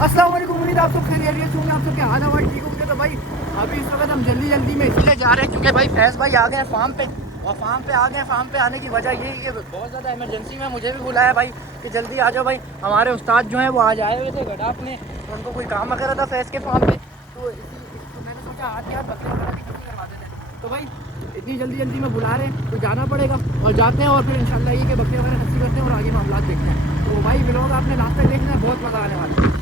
अस्सलाम वालेकुम, उम्मीद आप सब खैरियत से होंगे, आप सबके हाल हवा ठीक होंगे। तो भाई अभी इस वक्त हम जल्दी में इसलिए जा रहे हैं क्योंकि भाई फैज़ भाई आ गए हैं फार्म पे। और फार्म पे आ गए, फार्म पे आने की वजह यही है कि बहुत ज़्यादा इमरजेंसी में मुझे भी बुलाया भाई कि जल्दी आ जाओ भाई। हमारे उस्ताद जो हैं वो आज आए हुए थे गडाफ में, तो उनको कोई काम वगैरह था फैज़ के फार्म पे, तो मैंने सोचा हाथ के हाथ बकरे वगैरह भी खत्म करवा देते हैं। तो भाई इतनी जल्दी में बुला रहे हैं तो जाना पड़ेगा और जाते हैं और फिर इंशाल्लाह ये कि बकरे वगैरह खस्सी करते हैं और आगे मामला देखते हैं। तो भाई व्लॉग आपने लास्ट तक देखना है, बहुत मज़ा आने वाला है।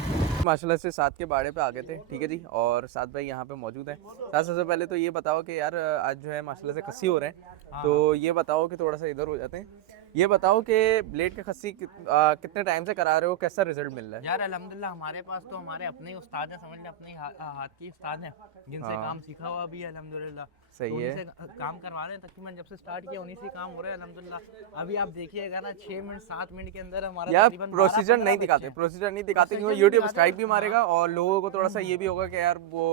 माशाल्लाह से साथ के बाड़े पे आ गए थे, ठीक है जी। और साथ भाई यहाँ पे मौजूद हैं। साथ सबसे पहले तो ये बताओ कि यार आज जो है माशाल्लाह से खस्सी हो रहे हैं, तो ये बताओ कि थोड़ा सा इधर हो जाते हैं। ये बताओ कि ब्लेड के खस्सी कितने टाइम से करा रहे हो, कैसा रिजल्ट मिल रहा है? यार अल्हम्दुलिल्लाह हमारे पास तो हमारे अपने ही उस्ताद हैं, समझ लें अपने ही हाथ के उस्ताद हैं जिनसे हाँ। काम सीखा हुआ भी है अल्हम्दुलिल्लाह। सही तो है। उन्हीं से काम करवा रहे हैं, तकरीबन जब से स्टार्ट किया उन्हीं से काम हो रहा है अल्हम्दुलिल्लाह। अभी आप देखिएगा ना 6 मिनट 7 मिनट के अंदर हमारा यार तकरीबन प्रोसीजर 12-15 नहीं बच्चे दिखाते, हैं। प्रोसीजर नहीं दिखाते क्योंकि प्रोसीजर नहीं यूट्यूब दिखाते। स्ट्राइक भी मारेगा हाँ। और लोगों को थोड़ा सा ये भी होगा कि यार वो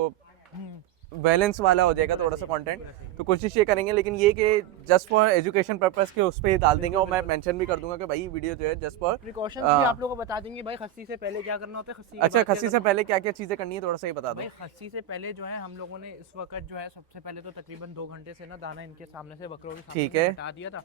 हम्म, बैलेंस वाला हो जाएगा थोड़ा सा कंटेंट। तो कोशिश ये करेंगे, लेकिन ये कि जस्ट फॉर एजुकेशन पर्पस के उस पर ही डाल देंगे और मैं मेंशन भी कर दूंगा कि भाई वीडियो जो है जस्ट फॉर। प्रिकॉशंस भी आप लोगों को बता देंगे भाई खस्सी से पहले क्या करना होता है, खस्सी के अच्छा, बाद क्या खस्सी से करना पहले क्या क्या चीज़ें करनी है थोड़ा सा ये बता होता दो। है। भाई खस्सी से पहले जो है हम लोगों ने इस वक्त जो है सबसे पहले तो तकरीबन 2 घंटे से ना दाना इनके सामने से बकरों के सामने ठीक से है। हटा दिया था।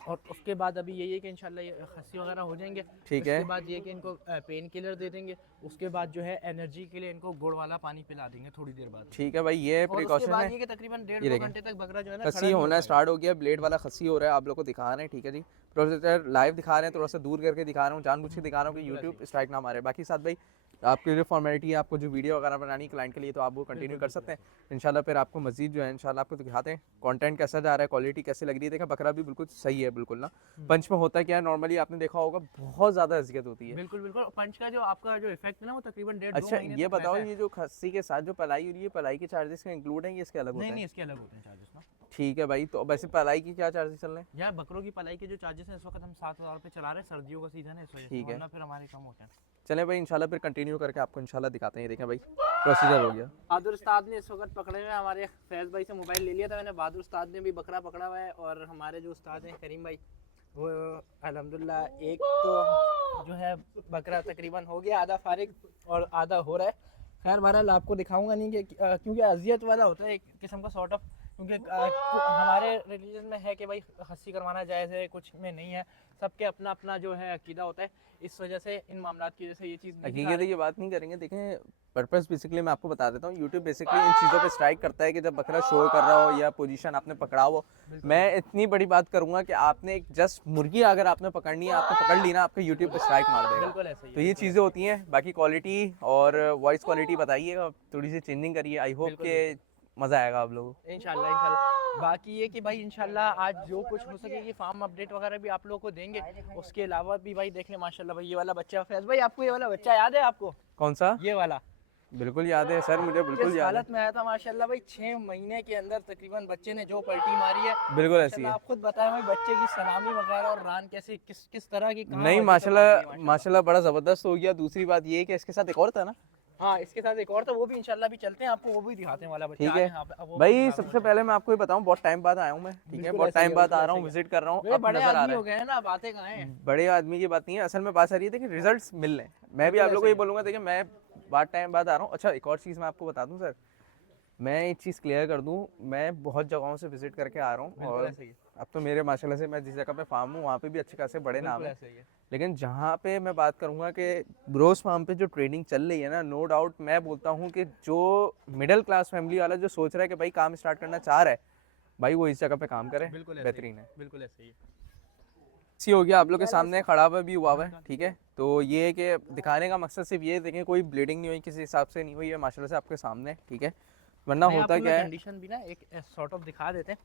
और उसके बाद अभी यही है कि इंशाल्लाह ये खस्सी वगैरह हो जाएंगे। ठीक है। उसके बाद ये कि इनको पेन किलर दे देंगे। उसके बाद जो है एनर्जी के लिए इनको गुड़ वाला पानी पिला देंगे थोड़ी देर बाद। ठीक है भाई, ये और उसके प्रिकॉशन बाद है। ये कि तकरीबन डेढ़ ये दो देखें, घंटे तक बकरा जो है ना खड़ा खस्सी नहीं हो होना पाएगा। स्टार्ट हो गया, ब्लेड वाला खस्सी हो रहा है, आप लोग को दिखा रहे हैं, ठीक है जी। प्रोसेसर लाइव दिखा रहे हैं, थोड़ा सा दूर करके दिखा रहा हूँ, जानबूझ के दिखा रहा हूँ कि यूट्यूब स्ट्राइक ना मारे। बाकी साथ भाई आपकी जो फॉर्मेलिटी है, आपको जो वीडियो वगैरह बनानी है क्लाइंट के लिए, तो आप वो कंटिन्यू कर सकते हैं इंशाल्लाह। फिर आपको मजीद जो है इंशाल्लाह आपको दिखाते हैं कंटेंट कैसा जा रहा है, क्वालिटी कैसे लग रही है। देखा बकरा भी बिल्कुल सही है, बिल्कुल ना। पंच में होता क्या है, नॉर्मली आपने देखा होगा बहुत ज़्यादा अजियत होती है। बिल्कुल बिल्कुल। पंच का जो आपका जो इफेक्ट है ना वो तकरीबन 1.5-2 अच्छा महीने ये तक बताओ, रहता है। ये जो खस्सी के साथ जो पलाई हो रही है, पलाई के चार्जेस का इंक्लूड है, ये इसके अलग होता नहीं है? इसके अलग होते हैं चार्जेस ना। ठीक है भाई, तो वैसे पलाई की क्या चार्जेस चल रहे हैं? यार बकरों की पलाई के जो चार्जेस हैं इस वक्त हम 7,000 रुपये चला रहे हैं, सर्दियों का सीजन है इस वजह से, ठीक है। वरना फिर हमारे कम होते हैं। चलें भाई इंशाल्लाह फिर कंटिन्यू करके आपको इंशाल्लाह दिखाते हैं। ये देखें भाई प्रोसीजर हो गया। बहादुर उस्ताद ने इस वक्त पकड़े हुए हैं, हमारे फैज़ भाई से मोबाइल ले लिया था मैंने। बहादुर उस्ताद ने भी बकरा पकड़ा हुआ है और हमारे जो उस्ताद हैं करीम भाई वो अल्हम्दुलिल्लाह एक तो जो है बकरा तकरीबन हो गया आधा फारिग और आधा हो रहा है। खैर बहरहाल आपको दिखाऊंगा नहीं कि क्योंकि अजियत वाला होता है एक किस्म का सॉर्ट ऑफ, क्योंकि हमारे रिलीजन में है कि भाई खस्सी करवाना जायज़ है, कुछ में नहीं है, सबके अपना अपना जो है अकीदा होता है। इस वजह से इन मामलात की वजह से ये चीज़ नहीं दिखा हकीकत रही। ये बात नहीं करेंगे। देखें पर्पस बेसिकली मैं आपको बता देता हूँ, यूट्यूब बेसिकली इन चीज़ों पे स्ट्राइक करता है कि जब बकरा शो कर रहा हो या पोजीशन आपने पकड़ा हो। मैं इतनी बड़ी बात करूंगा कि आपने एक जस्ट मुर्गी अगर आपने पकड़नी है, आपने पकड़ ली ना, आपका यूट्यूब पे स्ट्राइक मार देगा। बिल्कुल ऐसा ही तो है, ये चीज़ें होती हैं। बाकी क्वालिटी और वॉइस क्वालिटी बताइएगा, थोड़ी सी चेंजिंग करिए, आई होप बिल्कुल, कि मज़ा आएगा आप लोगों को। इंशाल्लाह। बाकी ये कि भाई इंशाल्लाह आज जो कुछ हो सकेगी फार्म अपडेट वगैरह भी आप लोगों को देंगे। उसके अलावा भी भाई देख लें माशाल्लाह भाई ये वाला बच्चा फैज़ भाई, आपको ये वाला बच्चा याद है आपको? कौन सा? ये वाला बिल्कुल याद है सर, मुझे बिल्कुल जिस याद है। हालत में आया था माशाल्लाह भाई 6 महीने के अंदर तकरीबन बच्चे ने जो पलटी मारी है। बिल्कुल ऐसी माशाल्लाह है। आप खुद बताएं भाई बच्चे की सलामी वगैरह और रान कैसे किस तरह की कहाँ नहीं वजह से माशाल्लाह, मारी है माशाल्लाह बड़ा ज़बरदस्त हो गया। दूसरी बात ये है कि इसके साथ एक और था ना। हाँ इसके साथ एक और था, वो भी इंशाल्लाह भी चलते हैं, आपको वो भी दिखाते हैं वाला बच्चा। ठीक है यहाँ पे वो भी भाई, दिखाते हैं सबसे बच्चा। पहले मैं आपको ये बताऊं, बहुत टाइम बाद आया हूँ मैं, ठीक है, बिल्कुल बहुत ऐसा ही टाइम है, बाद बिल्कुल आ रहा ऐसा हूँ, ही है। विजिट कर रहा हूँ, वे अब बड़े नजर आ आदमी रहा हो है। गए हैं ना, बातें कहाँ हैं। बड़े आदमी की बात नहीं है, असल में बात सारी है देखिए रिजल्ट्स मिल रहे हैं। मैं भी आप लोगों को ये बोलूंगा, देखिए मैं बहुत टाइम बाद आ रहा हूँ। अच्छा एक और चीज़ मैं आपको बता दूँ सर, मैं एक चीज़ क्लियर कर दूँ, मैं बहुत जगहों से विजिट करके आ रहा हूँ और ऐसा ही है, अब तो मेरे माशाल्लाह से मैं जिस जगह पे फार्म हूँ वहाँ पे भी अच्छे खासे बड़े नाम बिल्कुल हैं। ऐसा ही है। लेकिन जहाँ पे मैं बात करूँगा कि ब्रोस फार्म पे जो ट्रेनिंग चल रही है ना, नो डाउट मैं बोलता हूँ कि जो मिडिल क्लास फैमिली वाला जो सोच रहा है कि भाई काम स्टार्ट करना चाह रहा है, भाई वो इस जगह पे काम करे, बिल्कुल ऐसा ही बेहतरीन है। बिल्कुल ऐसा ही है। सी हो गया आप लोग के सामने खड़ा हुआ भी हुआ है, ठीक है। तो ये है कि दिखाने का मकसद सिर्फ ये देखें, कोई ब्लीडिंग नहीं हुई, किसी हिसाब से नहीं हुई है, माशाल्लाह से आपके सामने, ठीक है। वरना मैं होता आपको क्या है, कंडीशन भी ना एक सॉर्ट ऑफ दिखा देते हैं।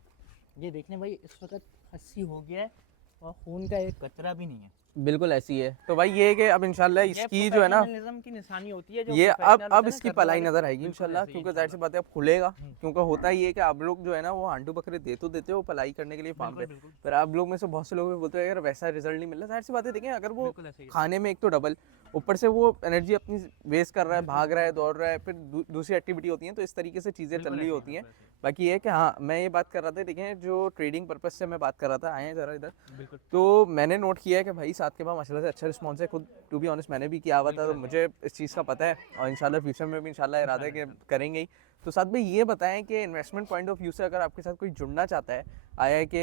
ये देखने भाई इस वक्त 80 हो गया है और खून का एक कतरा भी नहीं है। बिल्कुल ऐसी है। तो भाई ये है कि अब इंशाल्लाह ये इसकी जो है ना, प्रोफेशनलिज्म की निशानी होती है जो ये प्रोफेशनल होते अब हैं ना इसकी करने पलाई वाले। नजर आएगी बिल्कुल इंशाल्लाह, ऐसे ही क्योंकि जाहिर सी इंशाल्लाह। बात है अब खुलेगा। क्योंकि होता ही है कि आप लोग जो है ना वो हांडू बकरे दे तो देते हो पलाई करने के लिए फार्म पे, बिल्कुल बिल्कुल पर आप लोग में से बहुत से लोग भी बोलते हैं यार वैसा रिजल्ट नहीं मिल रहा। जाहिर सी बात है, देखें अगर वो बिल्कुल ऐसे ही है। खाने में एक तो डबल, ऊपर से वो एनर्जी अपनी वेस्ट कर रहा है, भाग रहा है, दौड़ रहा है, फिर दूसरी एक्टिविटी होती है, तो इस तरीके से चीज़ें चल रही होती हैं। बाकी ये है कि हाँ मैं ये बात कर रहा था, देखें जो ट्रेडिंग पर्पज से मैं बात कर रहा था, आए हैं ज़रा इधर, बिल्कुल तो मैंने नोट किया है कि भाई 7 के बाद माशाल्लाह से अच्छा रिस्पॉन्स है। खुद टू बी ऑनेस्ट मैंने भी किया हुआ था, तो मुझे इस चीज़ का पता है और इंशाल्लाह फ्यूचर में भी इंशाल्लाह इरादा है कि करेंगे ही। तो साथ में ये बताएं कि इन्वेस्टमेंट पॉइंट ऑफ व्यू से अगर आपके साथ कोई जुड़ना चाहता है, आया कि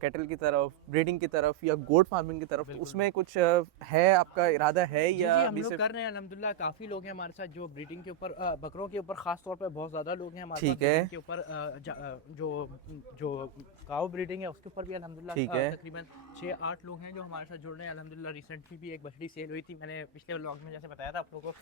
कैटल की तरफ, ब्रीडिंग की तरफ या गोट फार्मिंग की तरफ, तो उसमें कुछ है आपका इरादा है या जी हम अभी लोग सिर्फ कर रहे हैं अल्हम्दुलिल्लाह। काफ़ी लोग हैं हमारे साथ जो ब्रीडिंग के ऊपर बकरों के ऊपर ख़ास तौर पे बहुत ज़्यादा लोग हैं हमारे ठीक साथ है। ब्रीडिंग के ऊपर जो जो काऊ ब्रीडिंग है उसके ऊपर भी अल्हम्दुलिल्लाह ठीक है। तकरीबन 6-8 लोग हैं जो हमारे साथ जुड़ रहे हैं अल्हम्दुलिल्लाह। रिसेंटली भी एक बछड़ी सेल हुई थी, मैंने पिछले व्लॉग में जैसे बताया था आप लोगों को,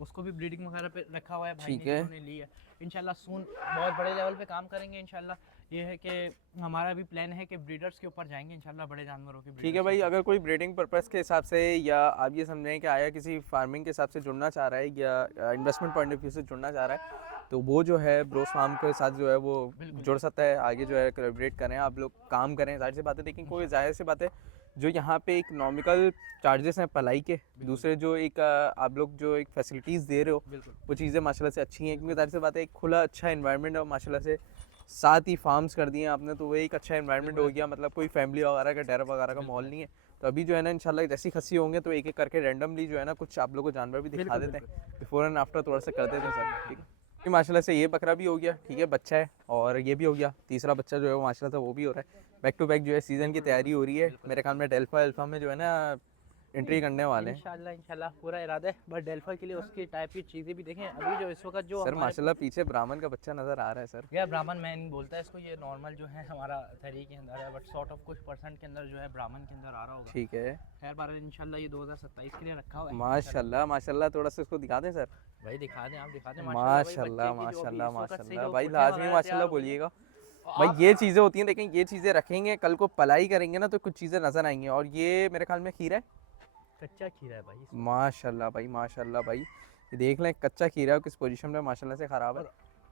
उसको भी ब्रीडिंग वगैरह पे रखा हुआ है भाई ठीक ने, है। जिन्होंने ली है। इंशाल्लाह सून बहुत बड़े लेवल पे काम करेंगे इंशाल्लाह। ये है कि हमारा भी प्लान है कि ब्रीडर्स के ऊपर जाएंगे इंशाल्लाह, बड़े जानवरों के ठीक है breeders भाई। के ऊपर। अगर कोई ब्रीडिंग पर्पस के हिसाब से या आप ये समझें कि आया किसी फार्मिंग के हिसाब से जुड़ना चाह रहा है या इन्वेस्टमेंट पॉइंट ऑफ व्यू से जुड़ना चाह रहा है, तो वो जो है ब्रोस फार्म के साथ जो है वो जुड़ सकता है। आगे जो है कोलैबोरेट करें, आप लोग काम करें, जाहिर सी बात है। लेकिन कोई जाहिर सी बात है जो यहाँ पे इकोनॉमिकल चार्जेस हैं पलाई के, दूसरे जो एक आप लोग जो एक फैसिलिटीज़ दे रहे हो बिल्कुल वो चीज़ें माशाल्लाह से अच्छी हैं, क्योंकि जाहिर सी बात है एक खुला अच्छा इन्वायरमेंट है माशाल्लाह से। साथ ही फार्म्स कर दिए आपने, तो वो एक अच्छा इन्वायरमेंट हो गया, मतलब कोई फैमिली वगैरह का डेरा वगैरह का माहौल नहीं है। तो अभी जो है ना इंशाल्लाह जैसी खस्सी होंगे तो एक एक करके रैंडमली जो है ना कुछ आप लोग को जानवर भी दिखा देते हैं, बिफोर एंड आफ्टर थोड़ा सा कर देते हैं सर, ठीक है। फिर माशाल्लाह से ये बकरा भी हो गया, ठीक है, बच्चा है, और ये भी हो गया, तीसरा बच्चा जो है वो माशाल्लाह से वो भी हो रहा है। बैक टू बैक जो है सीज़न की तैयारी हो रही है, मेरे ख्याल में डेल्फा एल्फा में जो है ना एंट्री करने वाले हैं इंशाल्लाह पूरा इरादा है। बट डेल्फा के लिए उसकी टाइप की चीज़ें भी देखें। अभी जो इस वक्त जो सर। माशाल्लाह पीछे ब्राह्मण का बच्चा नज़र आ रहा है सर। यार ब्राह्मण मैं नहीं बोलता इसको, ये नॉर्मल जो है हमारा थरी के अंदर है, बट सॉर्ट ऑफ कुछ परसेंट के अंदर जो है ब्राह्मण के अंदर आ रहा होगा। ठीक है। खैर बार इंशाल्लाह ये 2027 के लिए रखा हुआ है। माशाल्लाह माशाल्लाह, थोड़ा सा इसको दिखा दें सर। भाई दिखा दें, आप दिखा दें। माशाल्लाह माशाल्लाह माशाल्लाह भाई, लाजमी माशाल्लाह बोलिएगा भाई। ये चीज़ें होती हैं, लेकिन ये चीज़ें रखेंगे, कल को पलाई करेंगे ना तो कुछ चीज़ें नज़र आएंगी। और ये मेरे ख्याल में खीरा है, कच्चा खीरा है भाई। माशाल्लाह भाई माशाल्लाह भाई। ये देख लें कच्चा खीरा किस पोजीशन में माशाल्लाह से ख़राब है।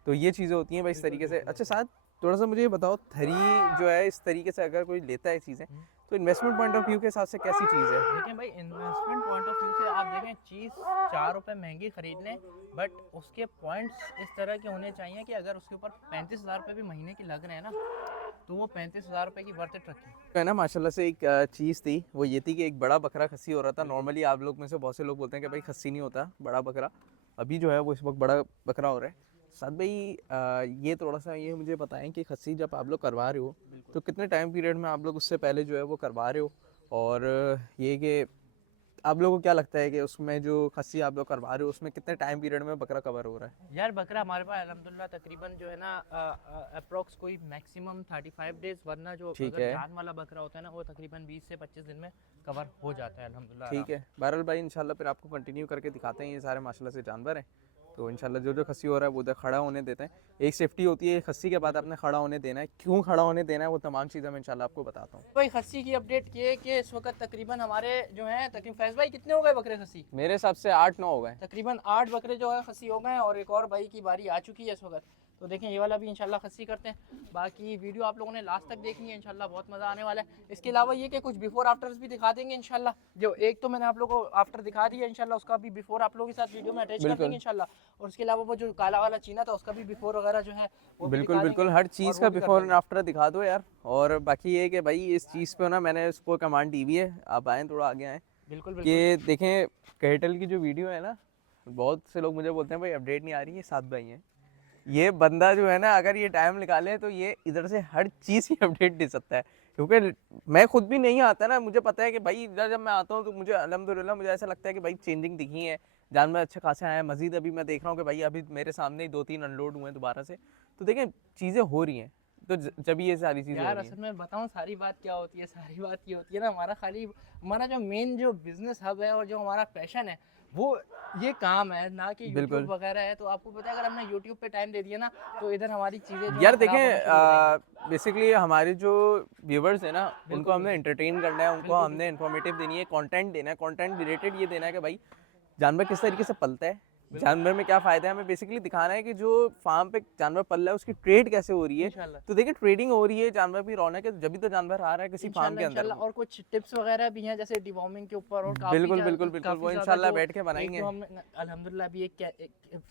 तो ये चीज़ें होती हैं भाई इस तरीके से। अच्छा साथ थोड़ा सा मुझे ये बताओ, थरी जो है इस तरीके से अगर कोई लेता है चीज़ें, तो इन्वेस्टमेंट पॉइंट ऑफ व्यू के हिसाब से कैसी चीज़ है? देखें भाई, इन्वेस्टमेंट पॉइंट ऑफ व्यू से आप देखें, चीज़ 4 रुपये महंगी खरीद लें, बट उसके पॉइंट्स इस तरह के होने चाहिए कि अगर उसके ऊपर 35,000 रुपये भी महीने की लग रहे हैं ना, तो वो 35,000 रुपये की वर्थ इट रखें। है ना माशाल्लाह से एक चीज़ थी, वो ये थी कि एक बड़ा बकरा खस्सी हो रहा था। नॉर्मली आप लोग में से बहुत से लोग बोलते हैं कि भाई खस्सी नहीं होता बड़ा बकरा, अभी जो है वो इस वक्त बड़ा बकरा हो रहा है। साथ भाई ये थोड़ा सा ये मुझे बताएं कि खस्सी जब आप लोग करवा रहे हो तो कितने टाइम पीरियड में आप लोग उससे पहले जो है वो करवा रहे हो, और ये कि आप लोगों को क्या लगता है कि उसमें जो खस्सी आप लोग करवा रहे हो उसमें कितने टाइम पीरियड में बकरा कवर हो रहा है? यार बकरा हमारे पास अल्हम्दुलिल्लाह तकरीबन जो है ना अप्रोक्स कोई मैक्सिमम 35 डेज, वरना जो ठीक अगर है। जान वाला बकरा होता है ना वो तकरीबन 20 से 25 दिन में कवर हो जाता है अल्हम्दुलिल्लाह। ठीक है बहरहाल भाई, इंशाल्लाह फिर आपको कंटिन्यू करके दिखाते हैं। ये सारे माशाल्लाह से जानवर हैं, तो इंशाल्लाह जो जो खस्सी हो रहा है वो उधर खड़ा होने देते हैं। एक सेफ्टी होती है खस्सी के बाद आपने खड़ा होने देना है, क्यों खड़ा होने देना है वो तमाम चीज़ें मैं इंशाल्लाह आपको बताता हूँ। भाई खस्सी की अपडेट ये कि इस वक्त तकरीबन हमारे जो हैं तकरीबन, फैज भाई कितने हो गए बकरे खस्सी? मेरे हिसाब से 8-9 हो गए। तकरीबन 8 बकरे जो है खस्सी हो गए हैं, और एक और भाई की बारी आ चुकी है इस वक्त। तो देखें ये वाला भी इंशाल्लाह खस्सी करते हैं। बाकी वीडियो आप लोगों ने लास्ट तक देखनी है इंशाल्लाह, बहुत मज़ा आने वाला है। इसके अलावा ये कि कुछ बिफोर आफ्टर्स भी दिखा देंगे इंशाल्लाह। जो एक तो मैंने आप लोगों को आफ्टर दिखा दिया इंशाल्लाह, उसका भी बिफोर आप लोगों के साथ वीडियो में अटैच कर देंगे इंशाल्लाह। और उसके अलावा वो जो काला वाला चीना था उसका भी बिफोर वगैरह जो है वो भी बिल्कुल दिखा बिल्कुल, देंगे। हर चीज़ का बिफोर एंड आफ्टर दिखा दो यार। और बाकी ये कि भाई इस चीज़ पे ना मैंने इसको कमांड दी हुई है, आप आएँ थोड़ा आगे आएँ बिल्कुल बिल्कुल। कि देखें कैटल की जो वीडियो है ना, बहुत से लोग मुझे बोलते हैं भाई अपडेट नहीं आ रही है। 7 भाई हैं, ये बंदा जो है ना अगर ये टाइम निकाले तो ये इधर से हर चीज़ की अपडेट दे सकता है, क्योंकि मैं खुद भी नहीं आता ना। मुझे पता है कि भाई इधर जब मैं आता हूँ तो मुझे अल्हम्दुलिल्लाह मुझे ऐसा लगता है कि भाई चेंजिंग दिखी है, जानवर अच्छे खासे आए हैं। मज़ीद अभी मैं देख रहा हूँ कि भाई अभी मेरे सामने ही 2-3 अनलोड हुए हैं दोबारा से। तो देखें चीज़ें हो रही हैं, तो जब ये सारी चीज़ें हो यार रही हैं। असल में बताऊं सारी बात क्या होती है, सारी बात ये होती है ना, हमारा जो मेन जो बिजनेस हब है और जो हमारा पैशन है वो ये काम है, ना कि यूट्यूब वगैरह है। तो आपको पता है अगर हमने यूट्यूब पे टाइम दे दिया ना तो इधर हमारी चीज़ें यार देखें बेसिकली हमारे जो व्यूवर्स हैं ना उनको हमने एंटरटेन करना है, उनको हमने इन्फॉर्मेटिव देनी है, कंटेंट देना है, कंटेंट रिलेटेड ये देना है कि भाई जानवर किस तरीके से पलता है, जानवर में क्या फायदा है, हमें बेसिकली दिखाना है कि जो फार्म पे जानवर पल रहा है उसकी ट्रेड कैसे हो रही है। इंशाल्लाह तो देखिए ट्रेडिंग हो रही है, जानवर भी रौनक है, जब भी तो जानवर आ रहा है किसी फार्म के अंदर। इंशाल्लाह। और कुछ टिप्स वगैरह भी हैं जैसे डिवॉर्मिंग के ऊपर, और काफी बिल्कुल बिल्कुल बिल्कुल, वो इंशाल्लाह बैठ के एक बनाएंगे। जो हमने अल्हम्दुलिल्लाह अभी एक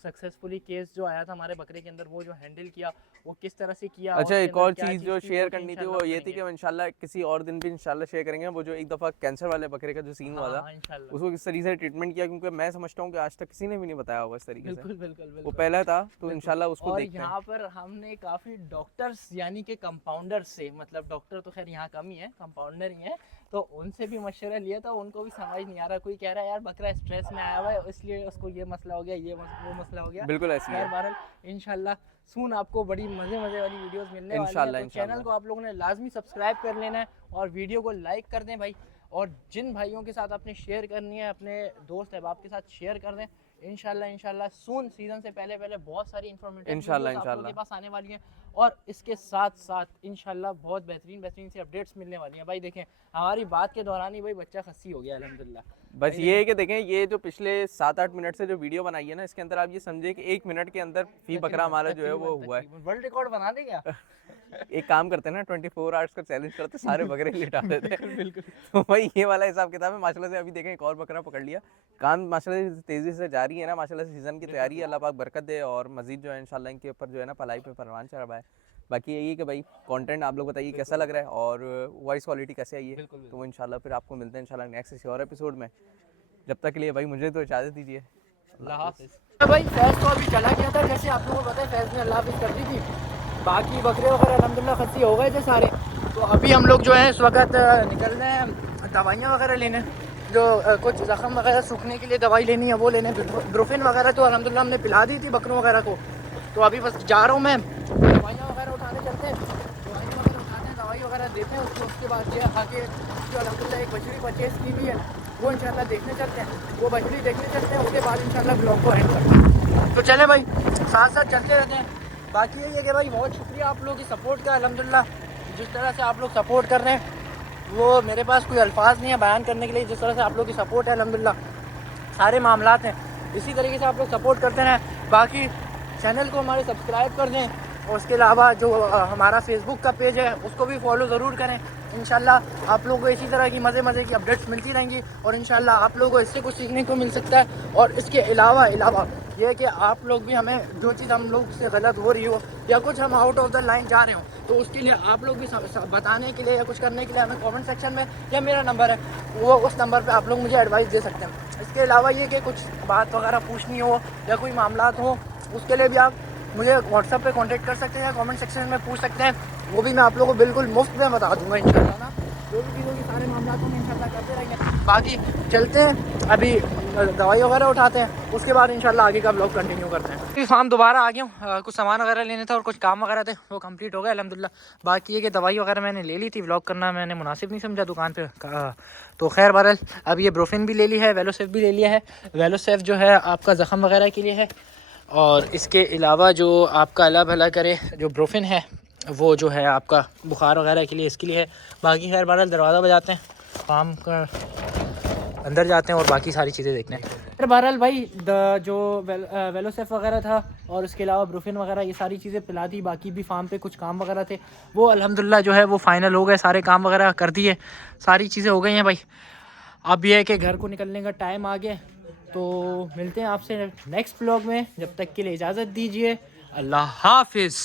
सक्सेसफुली केस जो आया था हमारे बकरे के अंदर, वो जो हैंडल किया वो किस तरह से किया। अच्छा, उसके एक अंदर और क्या चीज़ जो थी, शेयर वो करनी थी इंशाल्लाह वो ये थी करेंगे। कि इंशाल्लाह किसी और दिन भी इंशाल्लाह शेयर करेंगे। वो जो एक दफ़ा कैंसर वाले बकरे का जो सीन हुआ था, हाँ, इंशाल्लाह। उसको किस तरीके से ट्रीटमेंट किया, क्योंकि मैं समझता हूँ कि आज तक किसी ने भी नहीं बताया होगा इस तरीके से। बिल्कुल बिल्कुल वो बिल्कुल पहला था, तो बिल्कुल। इंशाल्लाह उसको और देखते हैं। यहाँ पर हमने काफ़ी डॉक्टर्स यानी कि कंपाउंडर से, मतलब डॉक्टर तो खैर यहाँ कम ही है, कंपाउंडर ही है, तो उनसे भी मशवरा लिया था। उनको भी समझ नहीं आ रहा, कोई कह रहा है यार बकरा स्ट्रेस में आया हुआ है इसलिए उसको ये मसला हो गया, वो मसला हो गया। बिल्कुल ऐसी खैर है। बहरहाल इंशाल्लाह सून आपको बड़ी मज़े वाली वीडियोस मिलने वाली हैं। इंशाल्लाह तो चैनल इंशाल्लाह को आप लोगों ने लाजमी सब्सक्राइब कर लेना है और वीडियो को लाइक कर दें भाई। और जिन भाइयों के साथ आपने शेयर करनी है अपने दोस्त अहबाब के साथ शेयर कर दें। इंशाल्लाह सून सीजन से पहले बहुत सारी इन्फॉर्मेटिव इंशाल्लाह वीडियोस आप लोगों के इंशाल्लाह पास आने वाली हैं। और इसके साथ साथ इंशाल्लाह बहुत बेहतरीन से अपडेट्स मिलने वाली हैं भाई। देखें हमारी बात के दौरान ही भाई बच्चा खस्सी हो गया अल्हम्दुलिल्लाह। बस ये है कि देखें, ये जो पिछले 7-8 मिनट से जो वीडियो बनाई है ना, इसके अंदर आप ये समझे कि 1 मिनट के अंदर फी बकरा हमारा जो है वो हुआ है। वर्ल्ड रिकॉर्ड बना दे क्या? एक काम करते हैं ना, 24 आवर्स का चैलेंज करते, सारे बकरे लिटा देते हैं। बिल्कुल। तो भाई ये वाला हिसाब किताब है। माशाल्लाह से अभी देखें एक और बकरा पकड़ लिया। काम माशाल्लाह से तेज़ी से जारी है ना, माशाल्लाह से सीज़न की तैयारी है। अल्लाह पाक बरकत दे और मज़ीद जो है इंशाल्लाह इनके ऊपर जो है ना पलाई पे परवान चढ़वाए। बाकी यही है कि भाई कंटेंट आप लोग बताइए कैसा लग रहा है और वॉइस क्वालिटी कैसे आई है। तो वो इंशाल्लाह फिर आपको मिलते हैं इंशाल्लाह नेक्स्ट किसी और एपिसोड में। जब तक के लिए भाई मुझे तो इजाज़त दीजिए। अल्लाह हाफिज़। तो भाई फैज़ तो अभी चला गया था, जैसे आप लोगों को पता है फैज़ ने अल्लाह हाफिज़ कर दी थी। बाकी बकरे वगैरह अल्हम्दुलिल्लाह खस्सी हो गए थे सारे। तो अभी हम लोग जो है इस वक्त निकल रहे हैं दवाइयाँ वगैरह लेने, जो कुछ ज़ख़म वगैरह सूखने के लिए दवाई लेनी है वो लेने। ब्रुफिन वगैरह तो अल्हम्दुलिल्लाह हमने पिला दी थी बकरों वगैरह को। तो अभी बस जा रहा हूँ मैं, दवाइयाँ वगैरह उठाने चलते हैं, दवाइयाँ वगैरह उठाते हैं, दवाई वगैरह देते हैं उसको। उसके बाद ये आगे जो अल्हम्दुलिल्लाह एक बछड़ी परचेज़ की हुई है वो इंशाल्लाह देखने चलते हैं, वो बछड़ी देखने चलते हैं। उसके बाद इंशाल्लाह ब्लॉग को एंड करते हैं। तो चले भाई साथ साथ चलते रहते हैं। बाकी यही है कि भाई बहुत शुक्रिया आप लोगों की सपोर्ट का। अल्हम्दुलिल्लाह जिस तरह से आप लोग सपोर्ट कर रहे हैं वो मेरे पास कोई अल्फाज नहीं है बयान करने के लिए। जिस तरह से आप लोग की सपोर्ट है अल्हम्दुलिल्लाह सारे मामलात हैं, इसी तरीके से आप लोग सपोर्ट करते रहें। बाकी चैनल को हमारे सब्सक्राइब कर दें और उसके अलावा जो हमारा फेसबुक का पेज है उसको भी फॉलो ज़रूर करें। इंशाल्लाह आप लोगों को इसी तरह की मज़े की अपडेट्स मिलती रहेंगी और इंशाल्लाह आप लोगों को इससे कुछ सीखने को मिल सकता है। और इसके अलावा ये है कि आप लोग भी हमें जो चीज़ हम लोग से गलत हो रही हो या कुछ हम आउट ऑफ द लाइन जा रहे हो तो उसके लिए आप लोग भी बताने के लिए या कुछ करने के लिए हमें कमेंट सेक्शन में या मेरा नंबर है वो उस नंबर पे आप लोग मुझे एडवाइस दे सकते हैं। इसके अलावा ये कि कुछ बात वगैरह पूछनी हो या कोई मामलात हो उसके लिए भी आप मुझे व्हाट्सएप पे कांटेक्ट कर सकते हैं या कमेंट सेक्शन में पूछ सकते हैं, वो भी मैं आप लोगों को बिल्कुल मुफ्त में बता दूंगा इंशाल्लाह ना। जो भी चीज़ों की सारे मामला में इंशाल्लाह करते रहेंगे। बाकी चलते हैं अभी दवाई वगैरह उठाते हैं, उसके बाद इंशाल्लाह आगे का ब्लॉग कंटिन्यू करते हैं। फिर फार्म दोबारा आ गया हूँ, कुछ सामान वगैरह लेने था और कुछ काम वगैरह थे वो कंप्लीट हो गए अल्हम्दुलिल्लाह। बाकी ये कि दवाई वगैरह मैंने ले ली थी, व्लॉग करना मैंने मुनासिब नहीं समझा दुकान पे तो खैर बहरहाल अब ये ब्रोफिन भी ले ली है, वेलोसेफ भी ले लिया है। वेलोसेफ जो है आपका ज़ख़म वगैरह के लिए है और इसके अलावा जो आपका अल्लाह भला करे जो ब्रोफिन है वो जो है आपका बुखार वगैरह के लिए इसके लिए है। बाकी खैर बहरहाल दरवाज़ा बजाते हैं, फार्म का अंदर जाते हैं और बाकी सारी चीज़ें देखते हैं। फिर बहरहाल भाई जो वेलोसेफ वगैरह था और उसके अलावा ब्रुफिन वगैरह ये सारी चीज़ें पिला दी। बाकी भी फार्म पे कुछ काम वगैरह थे वो अल्हम्दुलिल्लाह जो है वो फ़ाइनल हो गए, सारे काम वगैरह कर दिए, सारी चीज़ें हो गई हैं भाई। अब ये है कि घर को निकलने का टाइम आ गया, तो मिलते हैं आपसे नेक्स्ट व्लॉग में। जब तक के लिए इजाज़त दीजिए, अल्लाह हाफिज़।